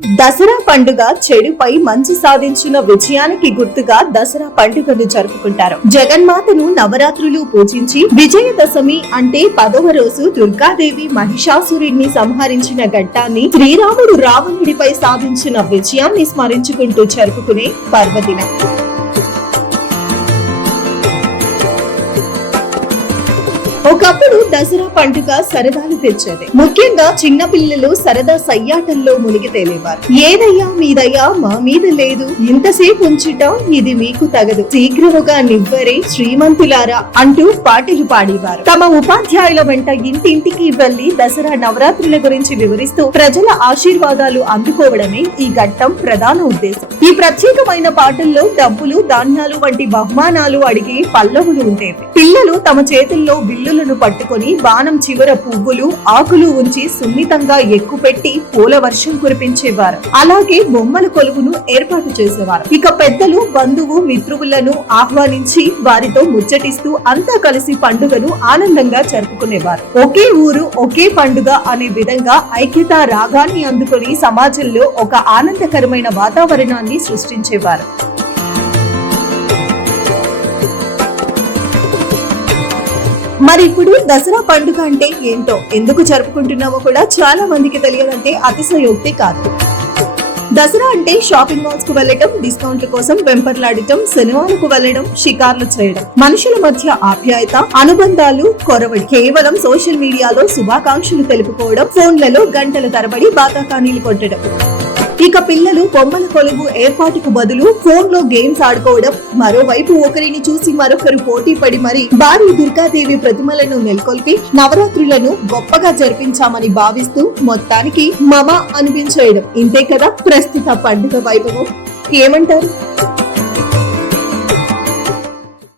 దసరా పండుగ చెడుపై మంచి సాధించిన విజయానికి గుర్తుగా దసరా పండుగను జరుపుకుంటారు. జగన్మాతను నవరాత్రులు పూజించి విజయదశమి అంటే పదవ రోజు దుర్గాదేవి మహిషాసురుడిని సంహరించిన ఘట్టాన్ని శ్రీరాముడు రావణుడిపై సాధించిన విజయాన్ని స్మరించుకుంటూ జరుపుకునే పర్వదినం. ఒకప్పుడు దసరా పండుగ సరదాలు తెచ్చేది. ముఖ్యంగా చిన్న పిల్లలు సరదా సయ్యాటంలో మునిగి తేలేవారు. ఏదయ్యా మీదయ్యా మా మీద లేదు. ఇంతసేపు ఉంచుట ఇది మీకు తగదు. శీఘ్రముగా నివ్వరే శ్రీమంతులారా అంటూ పాటలు పాడేవారు. తమ ఉపాధ్యాయుల వెంట ఇంటింటికి వెళ్ళి దసరా నవరాత్రుల గురించి వివరిస్తూ ప్రజల ఆశీర్వాదాలు అందుకోవడమే ఈ ఘట్టం ప్రధాన ఉద్దేశం. ఈ ప్రత్యేకమైన పాటల్లో డబ్బులు ధాన్యాలు వంటి బహుమానాలు అడిగే పల్లవులు ఉండేవి. పిల్లలు తమ చేతుల్లో బిల్లులను పట్టుకొని బాణం చివర పువ్వులు ఆకులు ఉంచి సున్నితంగా ఎక్కుపెట్టి పూల వర్షం కురిపించేవారు. అలాగే బొమ్మల కొలువును ఏర్పాటు చేసేవారు. ఇక పెద్దలు బంధువు మిత్రువులను ఆహ్వానించి వారితో ముచ్చటిస్తూ అంతా కలిసి పండుగను ఆనందంగా జరుపుకునేవారు. ఒకే ఊరు ఒకే పండుగ అనే విధంగా ఐక్యత రాగాన్ని అందుకొని సమాజంలో ఒక ఆనందకరమైన వాతావరణాన్ని సృష్టించేవారు. మరి ఇప్పుడు దసరా పండుగ అంటే ఏంటో ఎందుకు జరుపుకుంటున్నామో కూడా చాలా మందికి తెలియదంటే అతిశయోక్తి కాదు. దసరా అంటే షాపింగ్ మాల్స్కు వెళ్ళటం డిస్కౌంట్ల కోసం వెంపర్లాడటం సినిమాలకు వెళ్ళడం షికార్లు చేయడం. మనుషుల మధ్య ఆప్యాయత అనుబంధాలు కొరవడి కేవలం సోషల్ మీడియాలో శుభాకాంక్షలు తెలుపుకోవడం ఫోన్లలో గంటల తరబడి బాతాకానీలు కొట్టడం. ఇక పిల్లలు బొమ్మల కొలువు ఏర్పాటుకు బదులు ఫోన్లో గేమ్స్ ఆడుకోవడం. మరోవైపు ఒకరిని చూసి మరొకరు పోటీ పడి మరి భారీ దుర్గాదేవి ప్రతిమలను నెలకొల్పి నవరాత్రులను గొప్పగా జరిపించామని భావిస్తూ మొత్తానికి మమ అనిపించేయడం. ఇంతే కదా ప్రస్తుత పండుగ వైభవం. ఏమంటారు?